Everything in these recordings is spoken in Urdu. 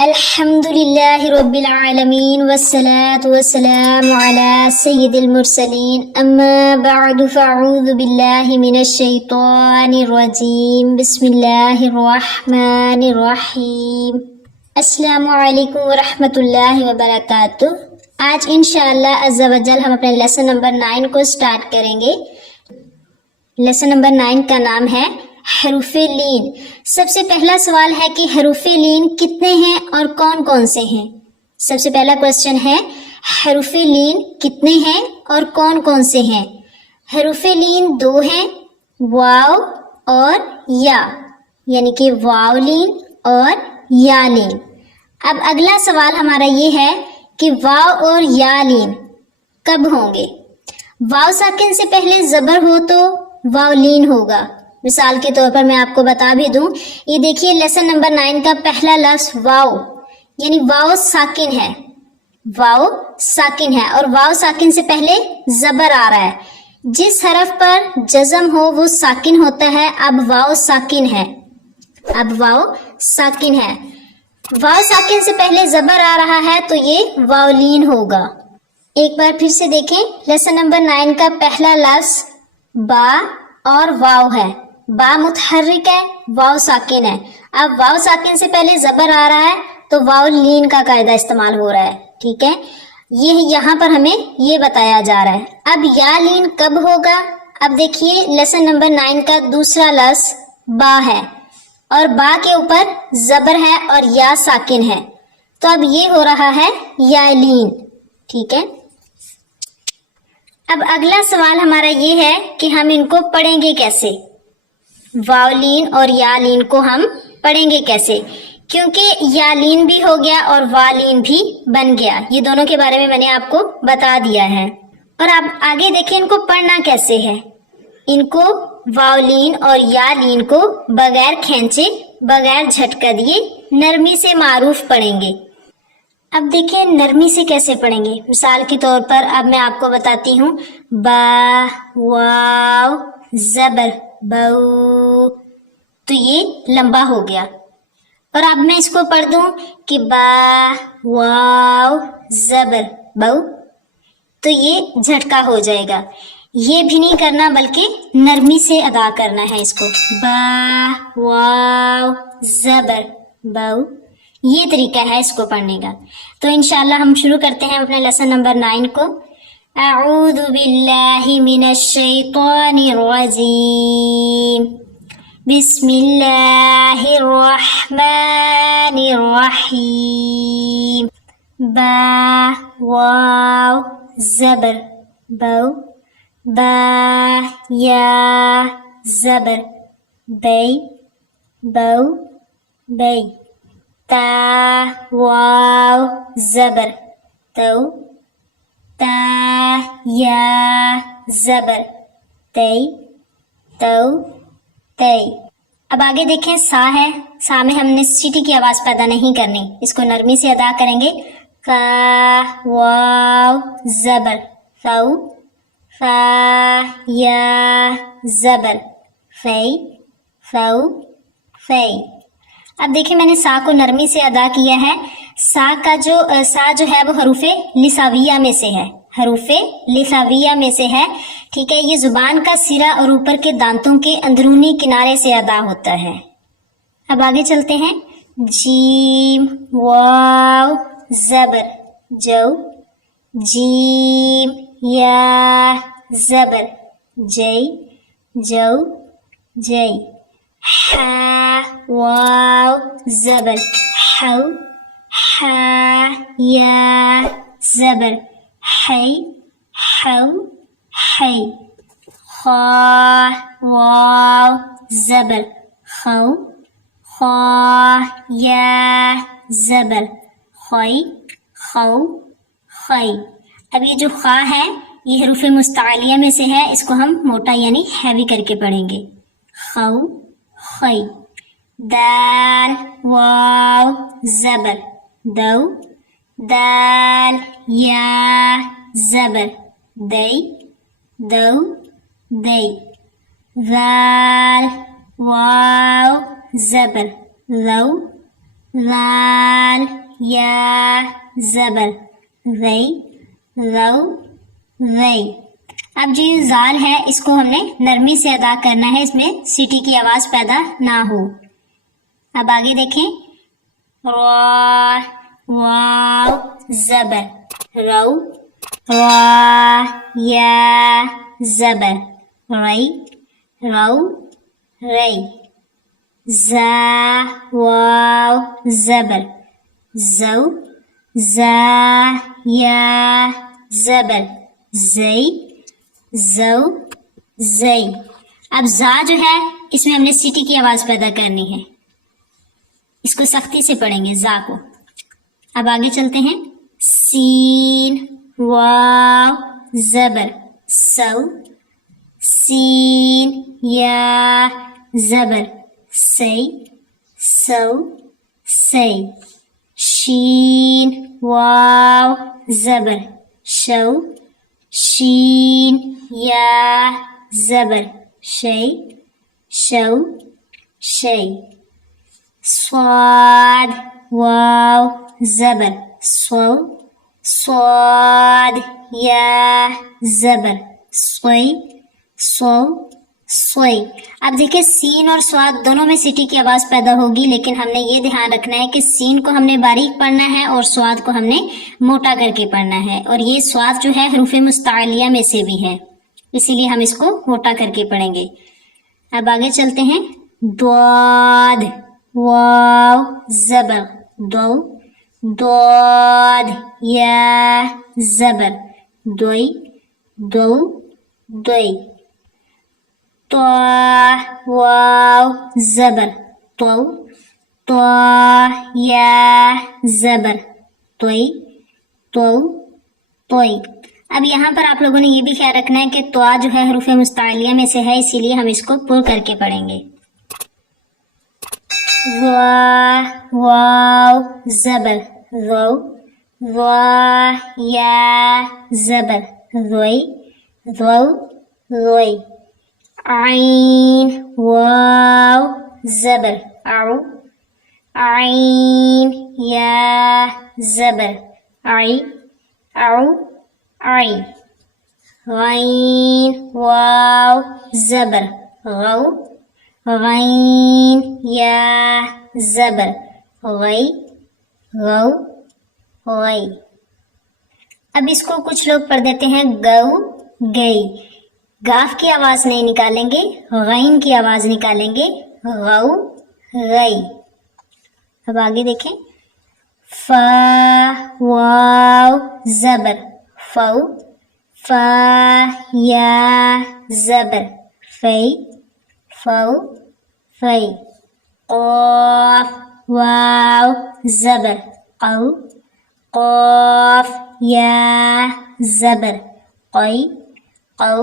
الحمد للہ رب العالمین والصلاة والسلام علی سید المرسلین اما بعد فاعوذ باللہ من الشیطان الرجیم بسم اللہ الرحمن الرحیم۔ السلام علیکم ورحمۃ اللہ وبرکاتہ۔ آج انشاءاللہ عز و جل ہم اپنے لیسن نمبر 9 کو سٹارٹ کریں گے۔ لیسن نمبر 9 کا نام ہے حروف لین۔ سب سے پہلا سوال ہے کہ حروف لین کتنے ہیں اور کون کون سے ہیں؟ سب سے پہلا کوشچن ہے حروف لین کتنے ہیں اور کون کون سے ہیں؟ حروف لین 2 ہیں، واو اور یا، یعنی کہ واو لین اور یا لین۔ اب اگلا سوال ہمارا یہ ہے کہ واو اور یا لین کب ہوں گے؟ واو ساکن سے پہلے زبر ہو تو واو لین ہوگا۔ مثال کے طور پر میں آپ کو بتا بھی دوں، یہ دیکھیے لیسن نمبر 9 کا پہلا لفظ واو، یعنی واو ساکن ہے، واو ساکن ہے اور واو ساکن سے پہلے زبر آ رہا ہے۔ جس حرف پر جزم ہو وہ ساکن ہوتا ہے۔ اب واو ساکن ہے، اب واو ساکن ہے، واو ساکن سے پہلے زبر آ رہا ہے تو یہ واو لین ہوگا۔ ایک بار پھر سے دیکھیں، لیسن نمبر 9 کا پہلا لفظ با اور واو ہے۔ با متحرک ہے، واو ساکن ہے۔ اب واو ساکن سے پہلے زبر آ رہا ہے تو واو لین کا قاعدہ استعمال ہو رہا ہے، ٹھیک ہے؟ یہ یہاں پر ہمیں یہ بتایا جا رہا ہے۔ اب یا لین کب ہوگا؟ اب دیکھیے لیسن نمبر 9 کا دوسرا لفظ با ہے اور با کے اوپر زبر ہے اور یا ساکن ہے، تو اب یہ ہو رہا ہے یا لین، ٹھیک ہے؟ اب اگلا سوال ہمارا یہ ہے کہ ہم ان کو پڑھیں گے کیسے؟ واو لین اور یا لین کو ہم پڑھیں گے کیسے؟ کیونکہ یا لین بھی ہو گیا اور وا لین بھی بن گیا، یہ دونوں کے بارے میں میں نے آپ کو بتا دیا ہے۔ اور اب آگے دیکھیں ان کو پڑھنا کیسے ہے۔ ان کو واو لین اور یا لین کو بغیر کھینچے، بغیر جھٹکا دیے نرمی سے معروف پڑھیں گے۔ اب دیکھیں نرمی سے کیسے پڑھیں گے۔ مثال کے طور پر اب میں آپ کو بتاتی ہوں، با واو زبر بو، تو یہ لمبا ہو گیا۔ اور اب میں اس کو پڑھ دوں کہ با واو زبر بو، تو یہ جھٹکا ہو جائے گا۔ یہ بھی نہیں کرنا بلکہ نرمی سے ادا کرنا ہے اس کو، با واو زبر بو، یہ طریقہ ہے اس کو پڑھنے کا۔ تو انشاءاللہ ہم شروع کرتے ہیں اپنے لیسن نمبر 9 کو۔ اعوذ باللہ من الشیطان الرجیم، بسم اللہ الرحمن الرحیم، با واو زبر بو، با یا زبر بی بو بی، تا واو زبر تو، تا یا زبر تی تو تی۔ اب آگے دیکھیں سا ہے، سا میں ہم نے سیٹی کی آواز پیدا نہیں کرنی، اس کو نرمی سے ادا کریں گے۔ فا واو زبر فو، فا یا زبر فی فو فی۔ اب دیکھیں میں نے سا کو نرمی سے ادا کیا ہے۔ سا جو ہے وہ حروف لساویہ میں سے ہے، حروف لساویہ میں سے ہے، ٹھیک ہے؟ یہ زبان کا سرا اور اوپر کے دانتوں کے اندرونی کنارے سے ادا ہوتا ہے۔ اب آگے چلتے ہیں، جیم واو زبر جو، جیم یا زبر جی جو جی، ہا واو زبر حو، ہا یا زبر حی حو حی، خا واو زبر خو، خا یا زبر خوی خو خی۔ اب یہ جو خا ہے یہ حروف مستعلیہ میں سے ہے، اس کو ہم موٹا یعنی ہیوی کر کے پڑھیں گے، خو خی۔ دال واو زبر دو، دال یا زبر دی دو دی، ذال واو زبر ذو، ذال زال یا زبر ذی ذو ذی. اب جو یہ زال ہے اس کو ہم نے نرمی سے ادا کرنا ہے، اس میں سیٹی کی آواز پیدا نہ ہو. اب آگے دیکھیں، را واو زبر رو، را یا زبر ری رو ری، زا واو زبر زو، زا یا زبر زی زو زی. اب زا جو ہے اس میں ہم نے سیٹی کی آواز پیدا کرنی ہے، اس کو سختی سے پڑھیں گے زا کو. اب آگے چلتے ہیں، سین واو زبر سو، سین یا زبر سی سو سی، شین واو زبر شو، شین یا زبر شی شو شی، صاد واو زبر صو، صاد یا زبر صوی صو صوی. اب دیکھیں سین اور صاد دونوں میں سیٹی کی آواز پیدا ہوگی، لیکن ہم نے یہ دھیان رکھنا ہے کہ سین کو ہم نے باریک پڑھنا ہے اور صاد کو ہم نے موٹا کر کے پڑھنا ہے، اور یہ صاد جو ہے حروف مستعلیہ میں سے بھی ہے، اسی لیے ہم اس کو موٹا کر کے پڑھیں گے. اب آگے چلتے ہیں، ضاد واو زبر دو، ضاد یا زبر دوی دو دوی، طا واو زبر تو، طا یا زبر توئی تو توئی. اب یہاں پر آپ لوگوں نے یہ بھی خیال رکھنا ہے کہ طا جو ہے حروف مستعلیہ میں سے ہے، اسی لیے ہم اس کو پر کر کے پڑھیں گے. وا واو زبر رو، وا یا زبر روئی رو روئی، عین واو زبر او، عین یا زبر عی او عی، غین واو زبر غو، غین یا زبر غی غو غی. اب اس کو کچھ لوگ پڑھ دیتے ہیں گو گئی، گاف کی آواز نہیں نکالیں گے، غین کی آواز نکالیں گے، غو غی. اب آگے دیکھیں، فا واو زبر فو، فا یا زبر فی فو فی، قاف واو زبر قو، قاف یا زبر قی قو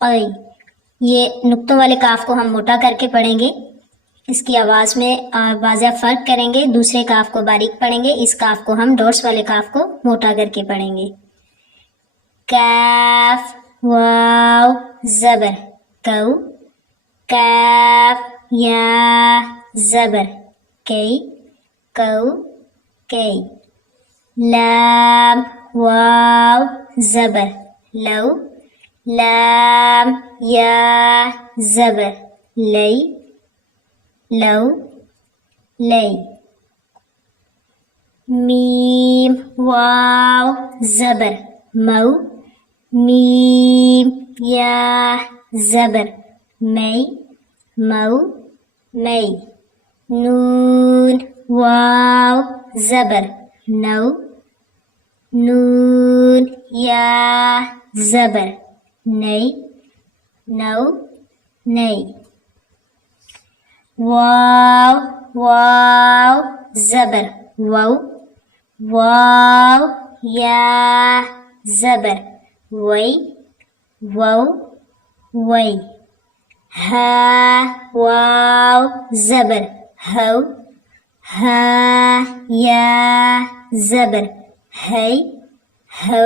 قی. یہ نقطوں والے کاف کو ہم موٹا کر کے پڑھیں گے، اس کی آواز میں واضح فرق کریں گے، دوسرے کاف کو باریک پڑھیں گے، اس کاف کو ہم ڈورس والے کاف کو موٹا کر کے پڑھیں گے. کاف واو زبر کو، کاف یا زبر کی کو کی، لام واو زبر لو، لام یا زبر لی لو لی، میم واو زبر مو، میم یا زبر می مو می، نون واو زبر نو، نون یا زبر نئی نو نئی، واو واو زبر وو، واو یا زبر وی وو وی، ہا واو زبر ہو، ہا یا زبر ہے ہو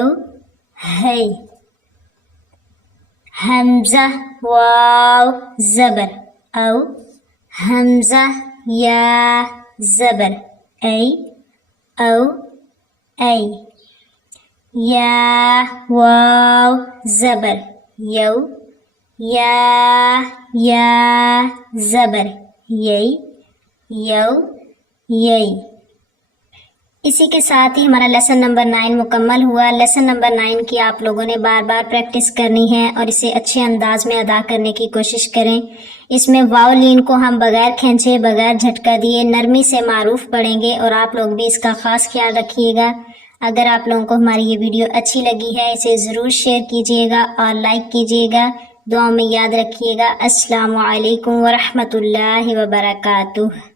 ہے، حمزہ واو زبر او، حمزہ یا زبر ای او ای. یا واو زبر یو. یا زبر یئی یو یئی. اسی کے ساتھ ہی ہمارا لیسن نمبر 9 مکمل ہوا. لیسن نمبر 9 کی آپ لوگوں نے بار بار پریکٹس کرنی ہے اور اسے اچھے انداز میں ادا کرنے کی کوشش کریں. اس میں واو لین کو ہم بغیر کھینچے بغیر جھٹکا دیے نرمی سے معروف پڑھیں گے اور آپ لوگ بھی اس کا خاص خیال رکھیے گا. اگر آپ لوگوں کو ہماری یہ ویڈیو اچھی لگی ہے اسے ضرور شیئر کیجیے گا اور لائک کیجیے گا. دعاؤں میں یاد رکھیے گا. السلام علیکم ورحمۃ اللہ وبرکاتہ.